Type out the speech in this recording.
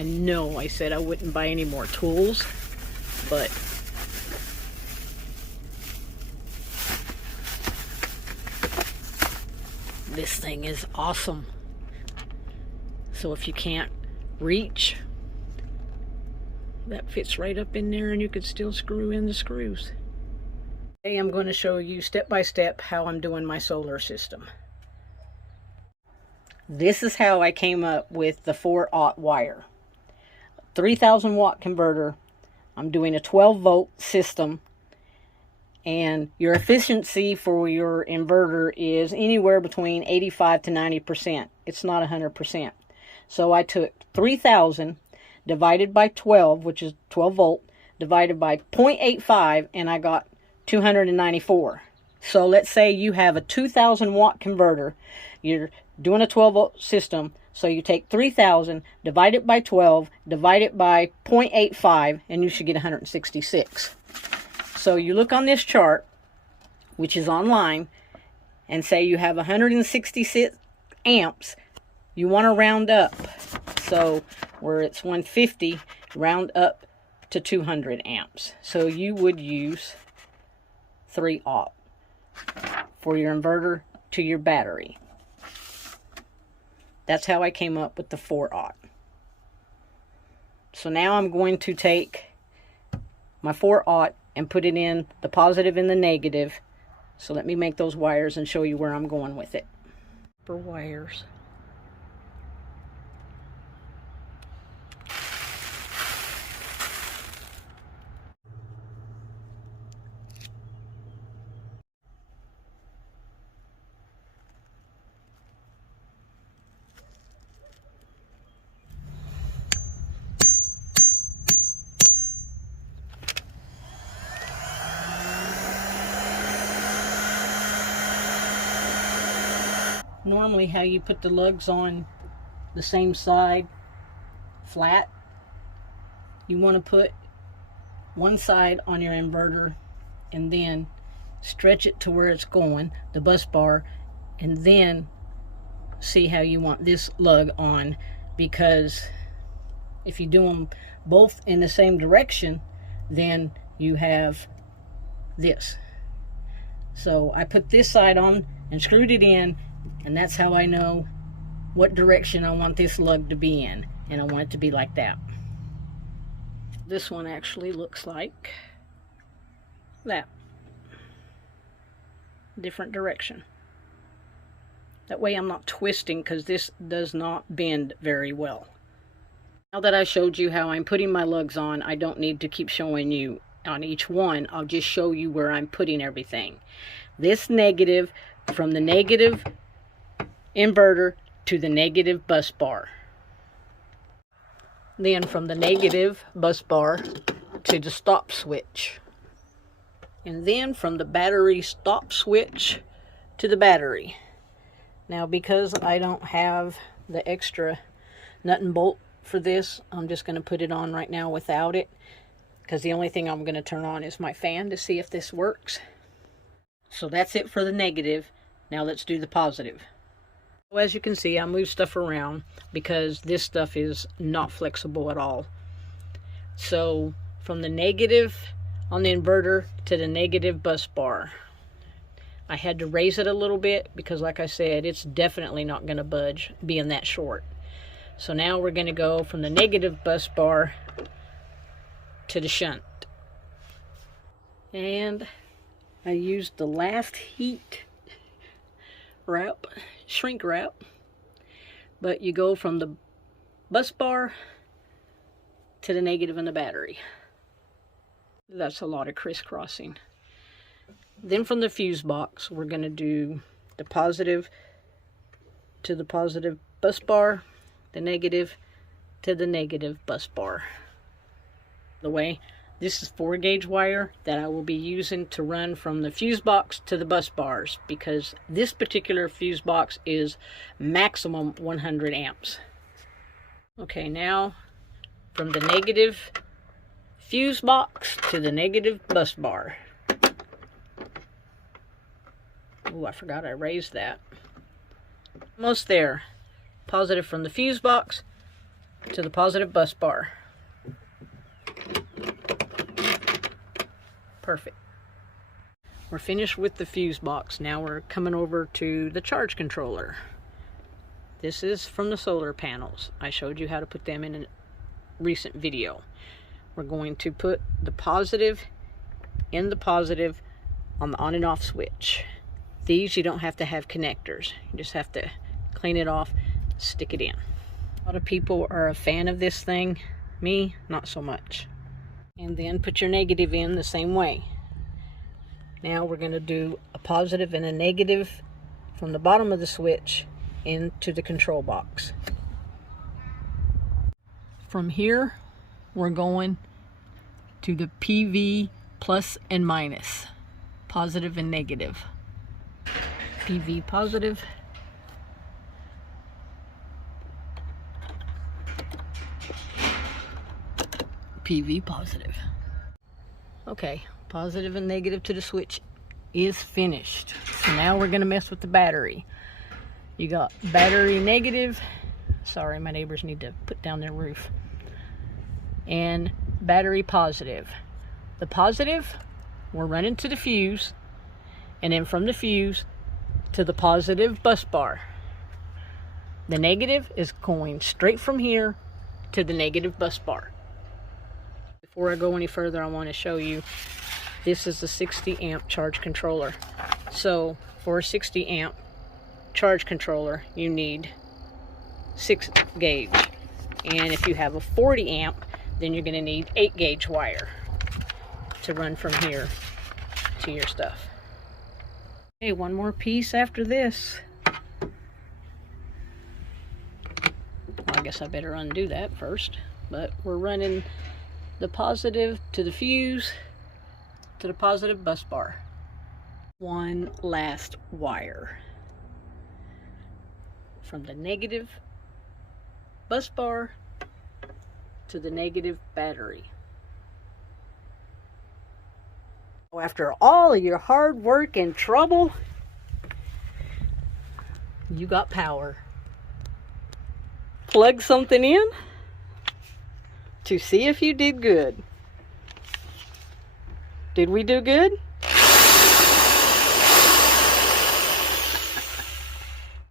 I know I said I wouldn't buy any more tools, but this thing is awesome. So if you can't reach, that fits right up in there and you could still screw in the screws. Today I'm going to show you step by step how I'm doing my solar system. This is how I came up with the 4-aught wire. 3000 watt converter. I'm doing a 12 volt system, and your efficiency for your inverter is anywhere between 85 to 90%. It's not 100%. So I took 3000 divided by 12, which is 12 volt, divided by 0.85, and I got 294. So let's say you have a 2000 watt converter. You're doing a 12 volt system. So you take 3000, divide it by 12, divide it by 0.85, and you should get 166. So you look on this chart, which is online, and say you have 166 amps. You want to round up. So where it's 150, round up to 200 amps. So you would use 3-aught for your inverter to your battery. That's how I came up with the 4-aught. So now I'm going to take my 4-aught and put it in the positive and the negative. So let me make those wires and show you where I'm going with it. For wires. Normally how you put the lugs on the same side flat, you want to put one side on your inverter and then stretch it to where it's going, the bus bar, and then see how you want this lug on, because if you do them both in the same direction, then you have this. So I put this side on and screwed it in, and that's how I know what direction I want this lug to be in, and I want it to be like that. This one actually looks like that. Different direction. That way I'm not twisting, because this does not bend very well. Now that I showed you how I'm putting my lugs on, I don't need to keep showing you on each one. I'll just show you where I'm putting everything. This negative, from the negative inverter to the negative bus bar. Then from the negative bus bar to the stop switch. And then from the battery stop switch to the battery. Now because I don't have the extra nut and bolt for this, I'm just going to put it on right now without it, because the only thing I'm going to turn on is my fan to see if this works. So that's it for the negative. Now let's do the positive. As you can see, I move stuff around because this stuff is not flexible at all. So from the negative on the inverter to the negative bus bar, I had to raise it a little bit because, like I said, it's definitely not going to budge being that short. So now we're going to go from the negative bus bar to the shunt. And I used the last heat wrap, shrink wrap, but you go from the bus bar to the negative in the battery. That's a lot of crisscrossing. Then from the fuse box, we're going to do the positive to the positive bus bar, the negative to the negative bus bar. The way this is 4-gauge wire that I will be using to run from the fuse box to the bus bars, because this particular fuse box is maximum 100 amps. Okay, now from the negative fuse box to the negative bus bar. Oh, I forgot I raised that. Almost there. Positive from the fuse box to the positive bus bar. Perfect. We're finished with the fuse box. Now we're coming over to the charge controller. This is from the solar panels. I showed you how to put them in a recent video. We're going to put the positive in the positive on the on and off switch. These you don't have to have connectors. You just have to clean it off, stick it in. A lot of people are a fan of this thing. Me, not so much. And then put your negative in the same way. Now we're going to do a positive and a negative from the bottom of the switch into the control box. From here, we're going to the PV plus and minus, positive and negative. PV positive, PV positive. Okay, positive and negative to the switch is finished. So now we're going to mess with the battery. You got battery negative. Sorry, my neighbors need to put down their roof. And battery positive. The positive, we're running to the fuse, and then from the fuse to the positive bus bar. The negative is going straight from here to the negative bus bar. Before I go any further, I want to show you, this is a 60 amp charge controller. So for a 60 amp charge controller, you need 6 gauge. And if you have a 40 amp, then you're going to need 8 gauge wire to run from here to your stuff. Okay, one more piece after this. Well, I guess I better undo that first. But we're running the positive to the fuse to the positive bus bar. One last wire from the negative bus bar to the negative battery. After all of your hard work and trouble, you got power. Plug something in to see if you did good. Did we do good?